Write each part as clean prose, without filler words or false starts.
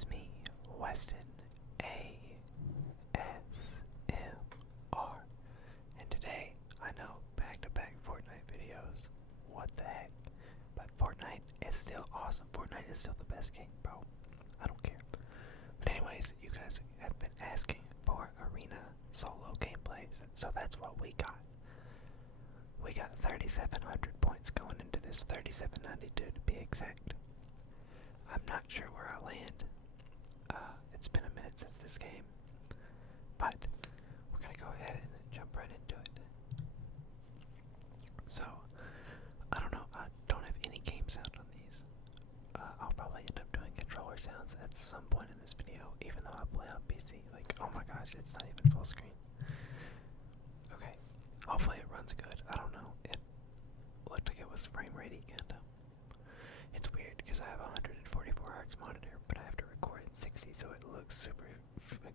is me, Weston ASMR, and today I know back-to-back Fortnite videos. What the heck? But Fortnite is still awesome. Fortnite is still the best game, bro. I don't care. But anyways, you guys have been asking for arena solo gameplays, so that's what we got. We got 3,700 points going into this, 3,792 to be exact. I'm not sure where I'll land. It's been a minute since this game, but we're gonna go ahead and jump right into it. So, I don't know, I don't have any game sound on these. I'll probably end up doing controller sounds at some point in this video, even though I play on PC. Like, oh my gosh, it's not even full screen. Okay, hopefully it runs good. I don't know, it looked like it was frame ratey, kinda. It's weird because I have a 144 Hz monitor, but I have to record in 60, so it looks super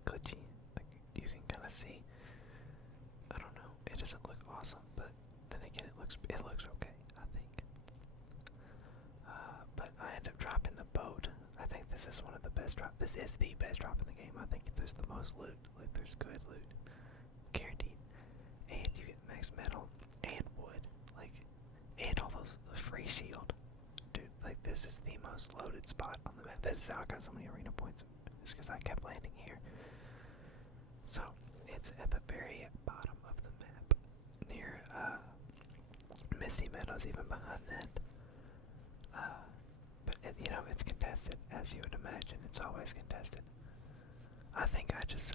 glitchy. Like, you can kind of see. I don't know. It doesn't look awesome, but then again, it looks okay, I think. But I end up dropping the boat. I think this is one of the best drops. This is the best drop in the game. I think there's the most loot. Like, there's good loot, guaranteed. And you get max metal and wood, like, and all those free shield. Dude, like, this is the most loaded spot on the map. This is how I got so many arena points. It's because I kept landing here. So, it's at the very bottom of the map, near, Misty Meadows, even behind that. But, you know, it's contested, as you would imagine. It's always contested.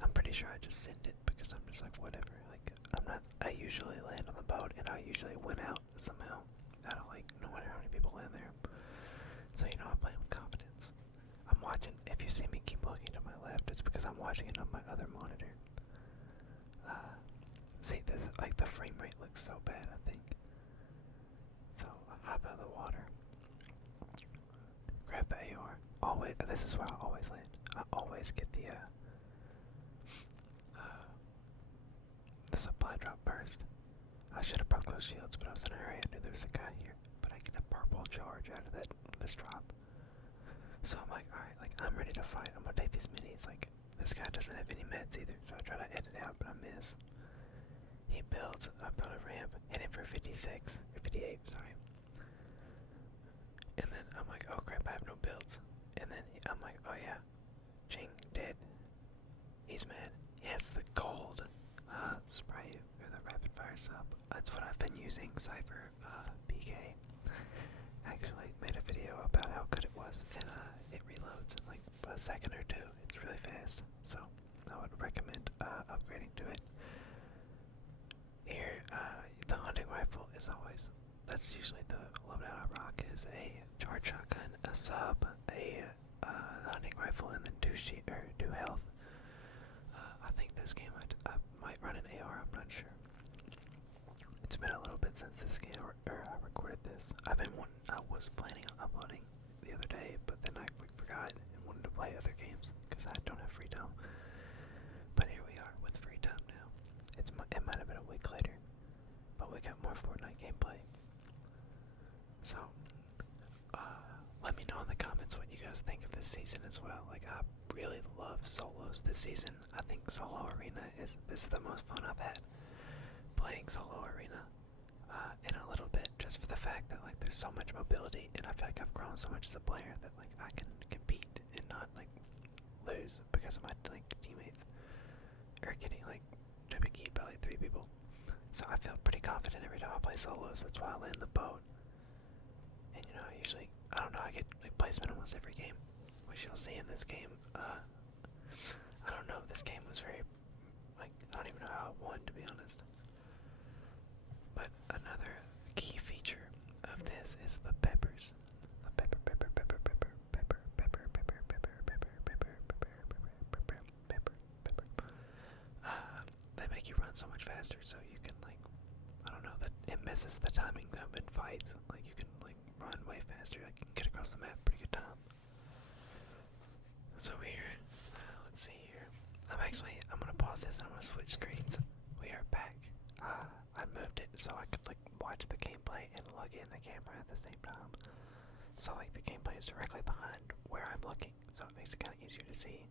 I'm pretty sure I just send it, because I'm just like, whatever. Like, I usually land on the boat, and I usually win out somehow. I don't, like, no matter how many people land there. So, you know, I'm playing with confidence. I'm watching, if you see me keep looking to my left, it's because I'm watching it on my other monitor. See, this is, like, the frame rate looks so bad, I think. So, I hop out of the water. Grab the AR. Always, this is where I always land. I always get the supply drop first. I should have brought those shields, but I was in a hurry. I knew there was a guy here. But I get a purple charge out of this drop. So I'm like, alright, like, I'm ready to fight. I'm gonna take these minis. Like, this guy doesn't have any meds either, so I try to edit out, but I miss. I built a ramp, hit him for 56, or 58, sorry. And then I'm like, oh crap, I have no builds. And then I'm like, oh yeah, Ching, dead. He's mad. He has the gold spray, or the rapid fire sub. That's what I've been using, Cypher PK. Actually made a video about how good it was, and it reloads in like a second or two. It's really fast, so I would recommend upgrading to it. Here, the hunting rifle is always, that's usually the loadout I rock, is a charge shotgun, a sub, a hunting rifle, and then two health. I think this game I might run an AR, I'm not sure. It's been a little bit since this game, or I recorded this. I was planning on uploading the other day, but then I forgot and wanted to play other games, because I don't have free time. But here we are with free time now. It might have been a week later, but we got more Fortnite gameplay. So, let me know in the comments what you guys think of this season as well. Like, I really love solos this season. I think solo arena this is the most fun I've had playing solo arena in a little bit, just for the fact that, like, there's so much mobility, and I feel like I've grown so much as a player that, like, I can compete and not, like, lose because of my, like, teammates are getting, like, keyed by like 3 people. So I feel pretty confident every time I play solos. That's why I land the boat. And you know, I don't know, I get like placement almost every game, which you'll see in this game. I don't know, this game was very, like, I don't even know how it won, to be honest. But another key feature of this is the peppers. The pepper. They make you run so much faster, so you can, like, I don't know, that it messes the timing up in fights. Like, you can, like, run way faster. I can get across the map pretty good time. So here, let's see here. I'm gonna pause this and I'm gonna switch screens. We are back. I moved it so I could, like, watch the gameplay and log in the camera at the same time. So like the gameplay is directly behind where I'm looking, so it makes it kind of easier to see.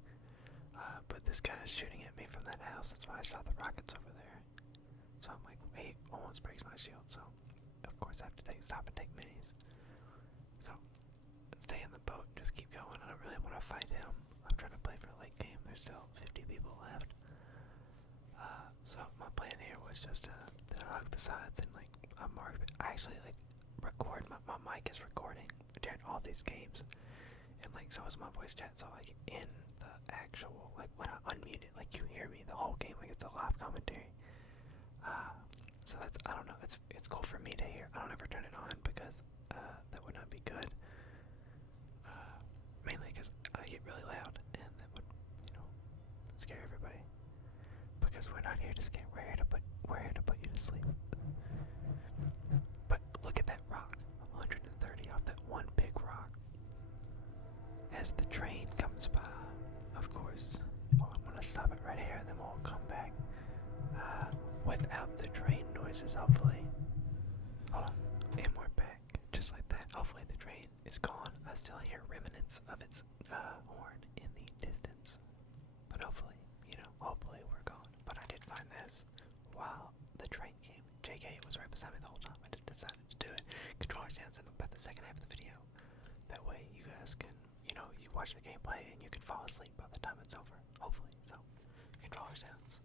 But this guy is shooting at me from that house, that's why I shot the rockets over there. So I'm like, he almost breaks my shield, so of course I have to stop and take minis. So stay in the boat, just keep going. I don't really want to fight him. I'm trying to play for a late game. There's still 50 people left. So my plan here was just to hug the sides and like I actually like record my mic is recording during all these games, and like so is my voice chat. So like in the actual like when I unmute it, like you hear me the whole game, like it's a live commentary. So that's I don't know. It's cool for me to hear. I don't ever turn it on because that would not be good. Mainly because I get really loud, and that would scare everybody. Because we're not here to scare. We're here to put you to sleep. But look at that rock. 130 off that one big rock. As the train comes by, of course. Well, I'm gonna stop it right here, and then we'll come back. Without the train noises, hopefully. Hold on. And we're back. Just like that. Hopefully the train is gone. I still hear remnants of its horn in the distance. But hopefully, hopefully we're gone. But I did find this while the train came. JK was right beside me the whole time. I just decided to do it. Controller sounds in about the second half of the video. That way you guys can, you watch the gameplay and you can fall asleep by the time it's over. Hopefully. So, controller sounds.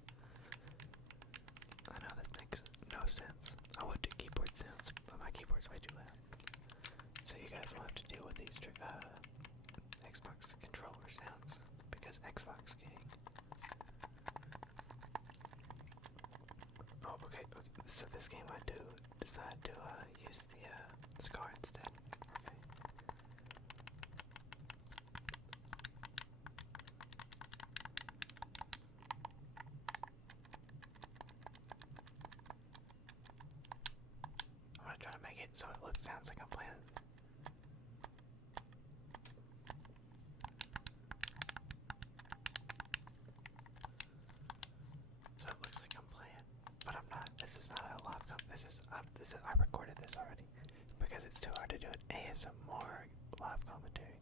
I know this makes no sense. I would do keyboard sounds, but my keyboard's way too loud. So you guys will have to deal with these Xbox controller sounds because Xbox gang. Oh, okay. So this game I do decide to use the Scar instead. Okay. I'm gonna try to make it so it sounds like I'm playing. So it looks like I'm playing, but I'm not. This is not a live I recorded this already because it's too hard to do an ASMR live commentary.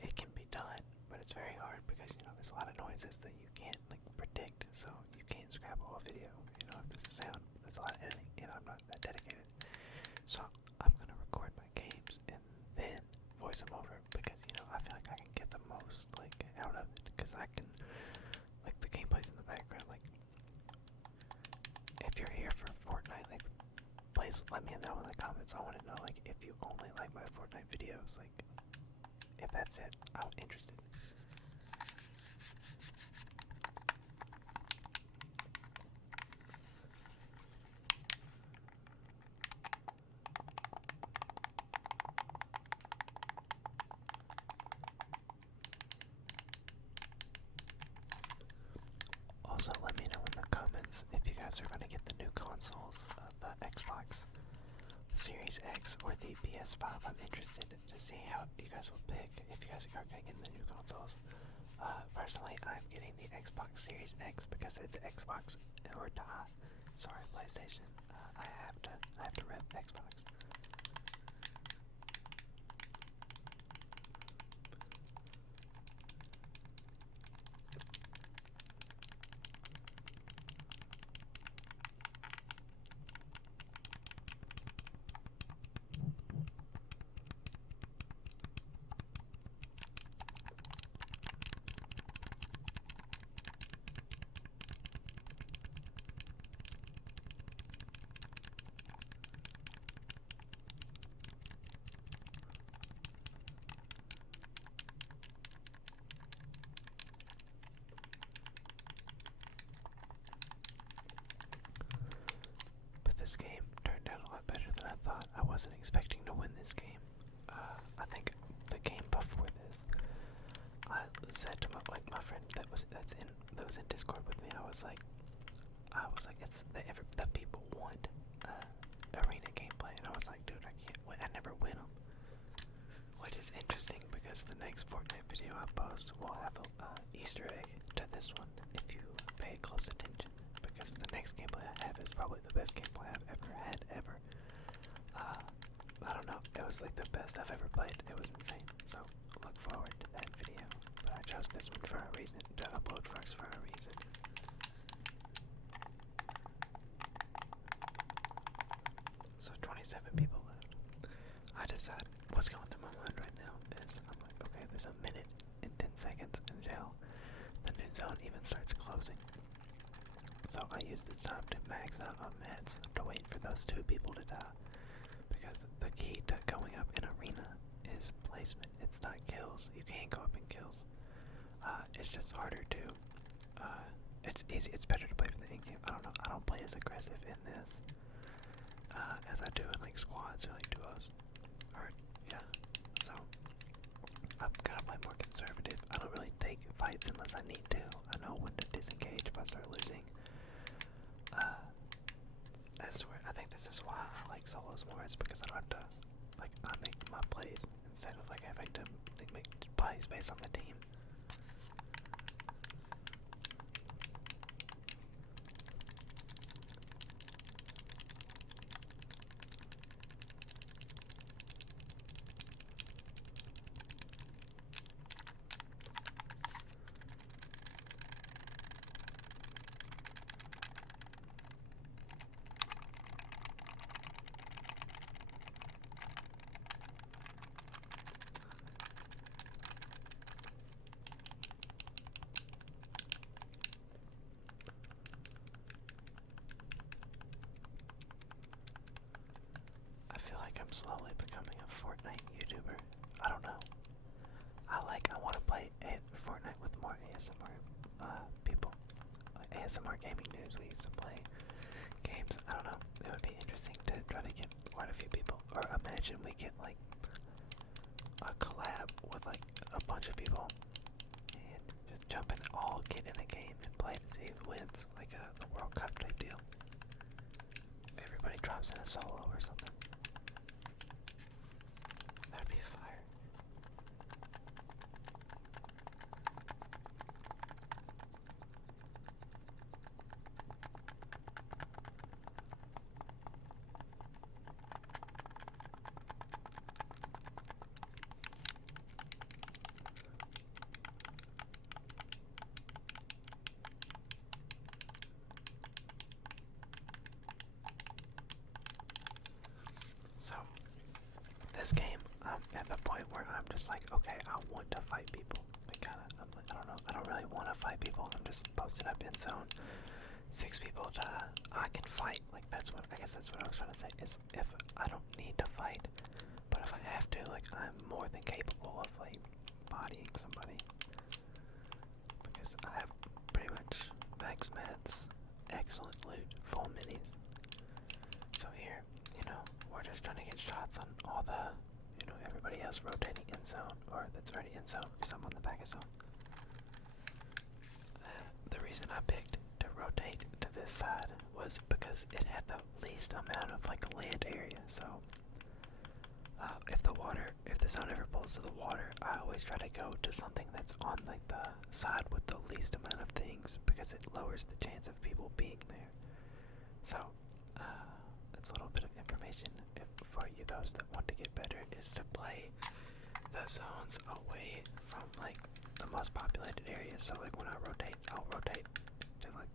It can be done, but it's very hard because there's a lot of noises that you can't like predict, so you can't scrap a whole video. If there's a sound, that's a lot of editing, and I'm not that dedicated. So I'm gonna record my games and then voice them over because I feel like I can get the most like out of it because I can like the gameplay's in the background. Like if you're here for Fortnite, like please let me know in the comments. I want to know like if you only like my Fortnite videos, like if that's it, I'm interested. Also, let me know in the comments if you guys are going to get the new consoles, the Xbox Series X or the PS5. I'm interested to see how you guys will pick if you guys are going to get the new consoles. Personally, I'm getting the Xbox Series X because it's Xbox or die. Sorry, PlayStation. I have to rep Xbox. This game turned out a lot better than I thought. I wasn't expecting to win this game. I think the game before this, I said to my friend that was in Discord with me. I was like, it's the people want arena gameplay, and I was like, dude, I can't win. I never win them. Which is interesting because the next Fortnite video I post will have a Easter egg to this one if you pay close attention. Because the next gameplay I have is probably the best gameplay I've ever had, ever. I don't know, it was like the best I've ever played. It was insane. So look forward to that video. But I chose this one for a reason, to upload first for a reason. So 27 people left. I decide what's going through my mind right now is I'm like, okay, there's a minute and 10 seconds until the new zone even starts closing. So I use this time to max out on mats to wait for those 2 people to die. Because the key to going up in arena is placement. It's not kills. You can't go up in kills. It's just harder to. It's easy. It's better to play for the in game. I don't know. I don't play as aggressive in this as I do in like squads or like duos. Or yeah. So I've gotta play more conservative. I don't really take fights unless I need to. I know when to disengage if I start losing. I think this is why I like solos more. Is because I don't have to, like, I make my plays instead of like having to make plays based on the team. I'm slowly becoming a Fortnite YouTuber. I don't know. I want to play Fortnite with more ASMR people. ASMR gaming news. We used to play games. I don't know. It would be interesting to try to get quite a few people. Or imagine we get like a collab with like a bunch of people and just jump in, all get in a game and play to see who wins, like the World Cup type deal. Everybody drops in a solo or something. That'd be fire. So, this game, I'm at the point where I'm just like, okay, I want to fight people. Like, I'm like, I don't know, I don't really want to fight people. I'm just posted up in zone. 6 people die. I can fight. Like, that's what, I guess that's what I was trying to say, is if I don't need to fight, but if I have to, like, I'm more than capable of, like, bodying somebody. Because I have pretty much max mats, excellent loot, full minis. So here, you know, we're just trying to get shots on all the, you know, everybody else rotating in zone, or that's already in zone, because I'm on the back of zone. The reason I picked to rotate to this side was because it had the least amount of, like, land area, so if the zone ever pulls to the water, I always try to go to something that's on, like, the side with the least amount of things, because it lowers the chance of people being there. So, that's a little bit of information for you, those that want to get better, is to play the zones away from, like, the most populated areas. So, like, when I rotate, I'll rotate to, like,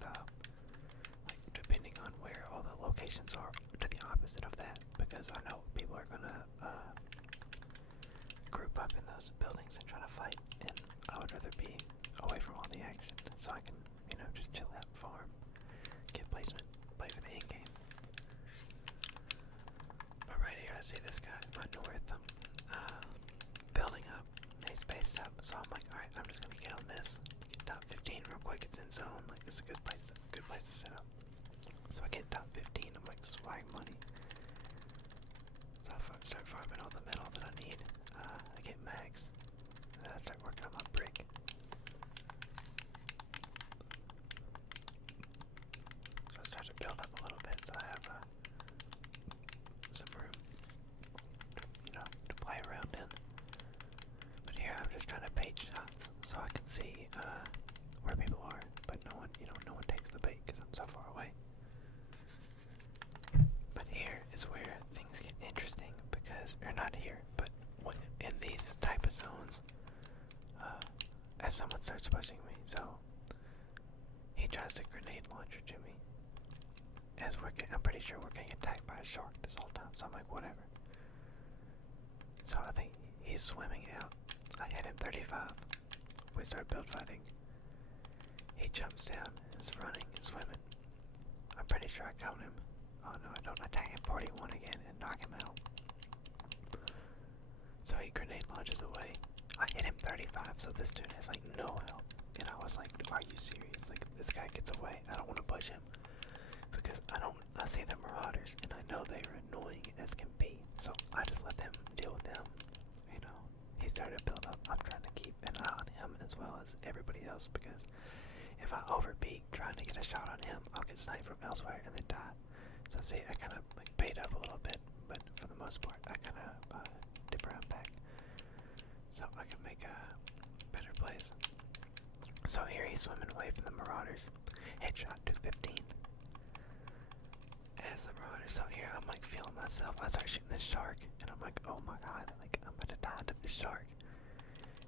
like, depending on where all the locations are, to the opposite of that, because I know people are gonna group up in those buildings and try to fight, and I would rather be away from all the action, so I can, you know, just chill out, farm, get placement, play for the end game. But right here, I see this guy, my north, building up, and he's spaced up, so I'm like, alright, I'm just gonna get on this, get top 15 real quick, it's in zone, like, it's a good place to set up. So I get top 15, I'm like, swag money. So I start farming all the metal that I need. I get mags, and then I start working on my brick. So I start to build up a little bit, so I have some room, you know, to play around in. But here I'm just trying to bait shots so I can see where people are, but no one takes the bait because I'm so far away. But here is where things get interesting, because because, or not here, but in these type of zones, as someone starts pushing me, so he tries to grenade launcher to me. I'm pretty sure we're getting attacked by a shark this whole time, so I'm like, whatever. So I think he's swimming out. I hit him 35. We start build fighting. He jumps down, is running, is swimming. I'm pretty sure I count him. Oh no, I don't. Attack him 41 again and knock him out. So he grenade launches away. I hit him 35, so this dude has like no health. And I was like, are you serious? Like, this guy gets away. I don't want to push him. Because I see the Marauders, and I know they are annoying as can be. So I just let them deal with them. You know, he started to build up. I'm trying to keep an eye on him as well as everybody else, because if I overpeak trying to get a shot on him, I'll get sniped from elsewhere and then die. So see, I kind of like bait up a little bit, but for the most part, I kind of dip around back, so I can make better plays. So here he's swimming away from the Marauders. Headshot to 15. As the Marauders, so here I'm like feeling myself. I start shooting this shark, and I'm like, oh my god, like I'm about to die to this shark.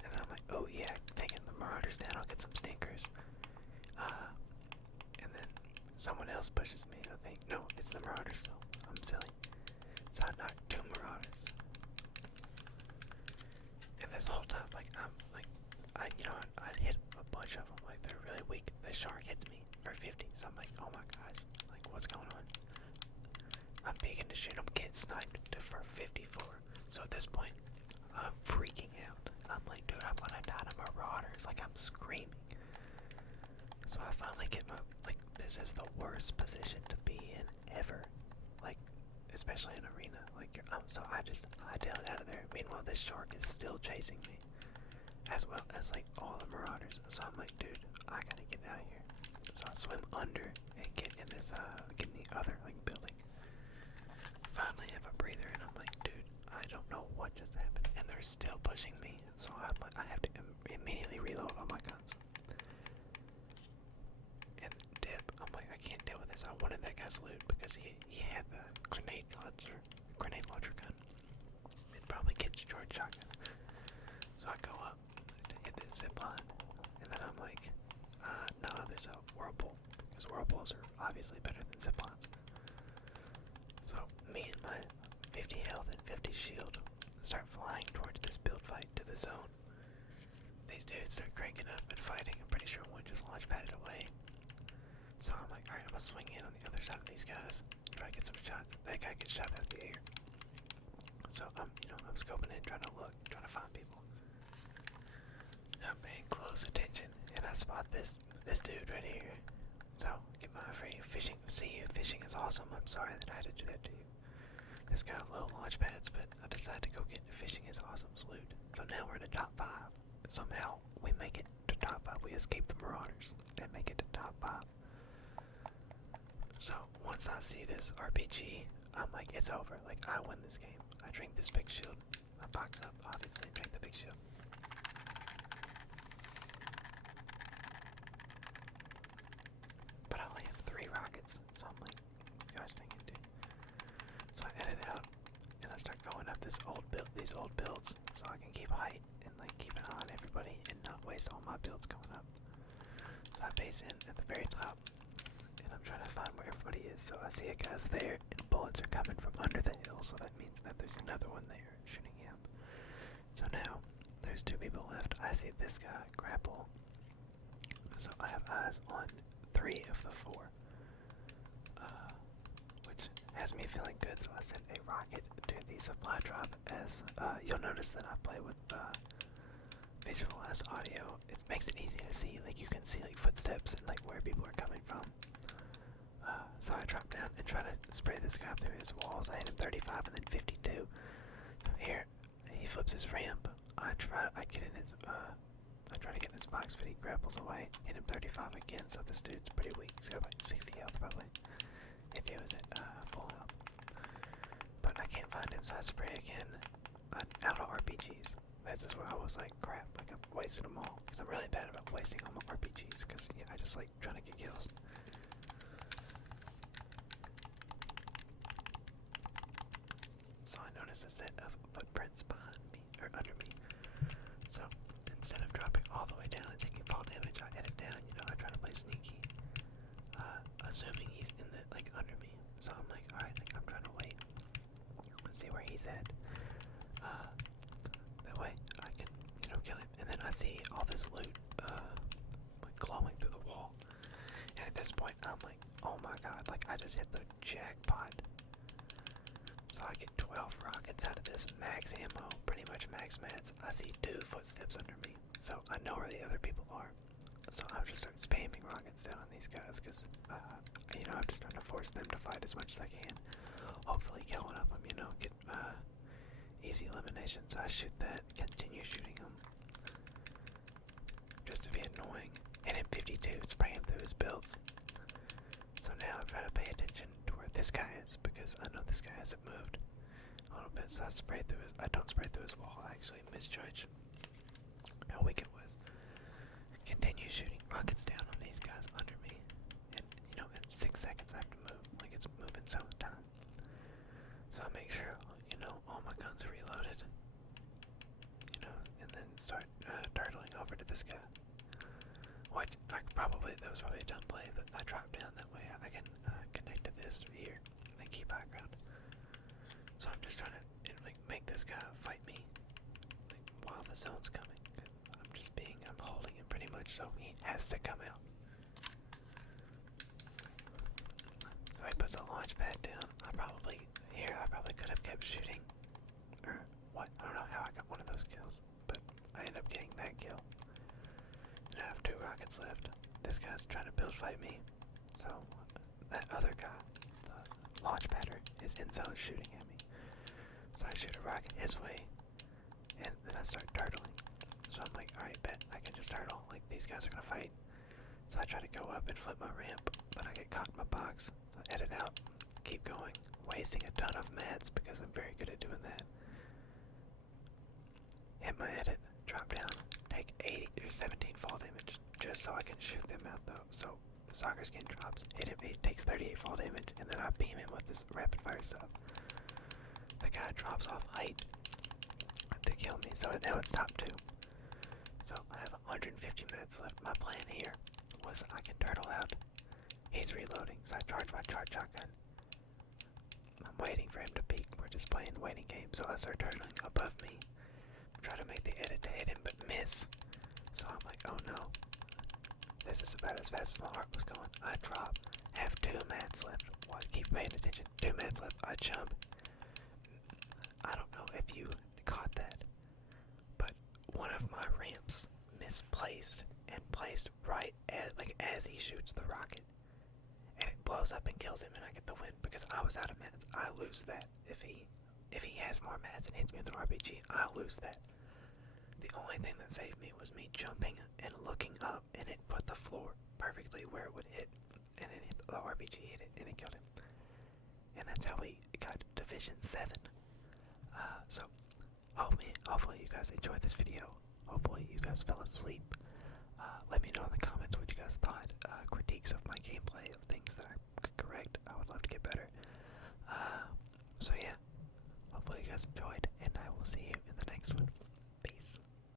And then I'm like, oh yeah, taking the Marauders down, I'll get some stinkers. And then someone else pushes me. I think no, it's the Marauders still. I'm silly. So I knocked 2 Marauders. And this whole time, like I hit a bunch of them. Like they're really weak. The shark hits me for 50. So I'm like, oh my gosh, like what's going on? I'm peeking to shoot him, get sniped for 54. So at this point, I'm freaking out. I'm like, dude, I'm gonna die to Marauders. Like I'm screaming. So I finally get this is the worst position to be in ever. Like, especially in arena. Like, so I tail it out of there. Meanwhile, this shark is still chasing me, as well as like all the Marauders. So I'm like, dude, I gotta get out of here. So I swim under and get in this, get in the other like building. Finally have a breather, and I'm like, dude, I don't know what just happened, and they're still pushing me. So I have to immediately reload all my guns. And dip. I'm like, I can't deal with this. I wanted that guy's loot because he had the grenade launcher gun. It probably gets George shotgun. So I go up to hit this zip line, and then I'm like, no, there's a whirlpool, because whirlpools are obviously better than zip lines. So me and my 50 health and 50 shield start flying towards this build fight to the zone. These dudes start cranking up and fighting. I'm pretty sure one just launch padded away. So I'm like, alright, I'm gonna swing in on the other side of these guys, try to get some shots. That guy gets shot out of the air. So I'm scoping in, trying to look, trying to find people. And I'm paying close attention, and I spot this dude right here. So get my free fishing. See you, fishing is awesome. I'm sorry that I had to do that to you. This got low launch pads, but I decided to go get the fishing is awesome loot. So now we're in the top 5. Somehow we make it to top 5. We escape the Marauders and make it to top 5. So once I see this RPG, I'm like, it's over. Like, I win this game. I drink this big shield. I box up, obviously, drink the big shield. But I only have 3 rockets, so I'm like, gosh dang it, dude. So I edit out, and I start going up these old builds, so I can keep height and like keep an eye on everybody and not waste all my builds going up. So I base in at the very top, and I'm trying to find where everybody is. So I see a guy's there, and bullets are coming from under the hill, so that means that there's another one there shooting him. So now there's 2 people left. I see this guy grapple, so I have eyes on 3 of the 4, which has me feeling good. So I sent a rocket to the supply drop. As you'll notice that I play with visualized audio. It makes it easy to see. Like, you can see like footsteps and like where people are coming from. So I drop down and try to spray this guy through his walls. I hit him 35 and then 52. So here he flips his ramp. I try to get in his box, but he grapples away. Hit him 35 again. So this dude's pretty weak. He's got about 60 health probably, if he was at full health. But I can't find him, so I spray again. Out of RPGs. This is where I was like, crap, like I've wasted them all. Because I'm really bad about wasting all my RPGs. Because I just like trying to get kills. So I noticed just a set of footprints behind me, or under me. So, instead of dropping all the way down and taking fall damage, I edit down, you know, I try to play sneaky. Assuming he's in the, like, under me. So I'm like, alright, like, I'm trying to wait. See where he's at. That way, I can, you know, kill him. And then I see all this loot, like, glowing through the wall. And at this point, I'm like, oh my god, like, I just hit the jackpot. So I get 12 rockets out of this, max ammo, pretty much max mats. I see 2 footsteps under me, so I know where the other people are. So I just start spamming rockets down on these guys, because, you know, I'm just trying to force them to fight as much as I can. Hopefully kill one of them, you know, get easy elimination. So I shoot that, continue shooting him, just to be annoying. And in 52, spraying through his builds. So now I'm trying to pay attention to where this guy is, because I know this guy hasn't moved a little bit. So I spray through his. I don't spray through his wall. I actually misjudge how weak it was. Continue shooting rockets down on these guys under me, and you know, in 6 seconds I have to move. Like it's moving some time. So I make sure, you know, all my guns are reloaded. You know, and then start turtling over to this guy. Which that was probably a dumb play, but I dropped down that way. I can connect to this here and keep high ground. So I'm just trying to, you know, like, make this guy fight me, like, while the zone's coming. I'm holding him pretty much, so he has to come out. So he puts a launch pad down. I probably could have kept shooting, or what? I don't know how I got one of those kills, but I end up getting that kill. And I have 2 rockets left. This guy's trying to build fight me. So that other guy, the launch padder, is in zone shooting at me. So I shoot a rocket his way, and then I start turtling. So I'm like, alright, bet I can just turtle. Like, these guys are gonna fight. So I try to go up and flip my ramp, but I get caught in my box. So I edit out, keep going, wasting a ton of mats because I'm very good at doing that. Hit my edit, drop down, take 80 or 17 fall damage, just so I can shoot them out though. So the soccer skin drops, hit him, he takes 38 fall damage, and then I beam him with this rapid fire sub. The guy drops off height to kill me, so now it's top 2. So I have 150 minutes left. My plan here was I can turtle out. He's reloading, so I charge my charge shotgun. I'm waiting for him to peek. We're just playing the waiting game. So I start turtling above me. Try to make the edit to hit him, but miss. So I'm like, oh no. This is about as fast as my heart was going. I drop. Have 2 mats left. Well, keep paying attention. 2 mats left. I jump. I don't know if you caught that, but one of my ramps misplaced and placed right as he shoots the rocket, and it blows up and kills him, and I get the win because I was out of mats. I lose that if he has more mats and hits me with an RPG. I lose that. The only thing that saved me was me jumping and looking up, and it put the floor perfectly where it would hit, and it hit, the RPG hit it, and it killed him. And that's how we got Division 7. So hopefully you guys enjoyed this video. Hopefully you guys fell asleep. Let me know in the comments what you guys thought. Critiques of my gameplay, of things that I could correct. I would love to get better. So yeah, hopefully you guys enjoyed, and I will see you in the next one.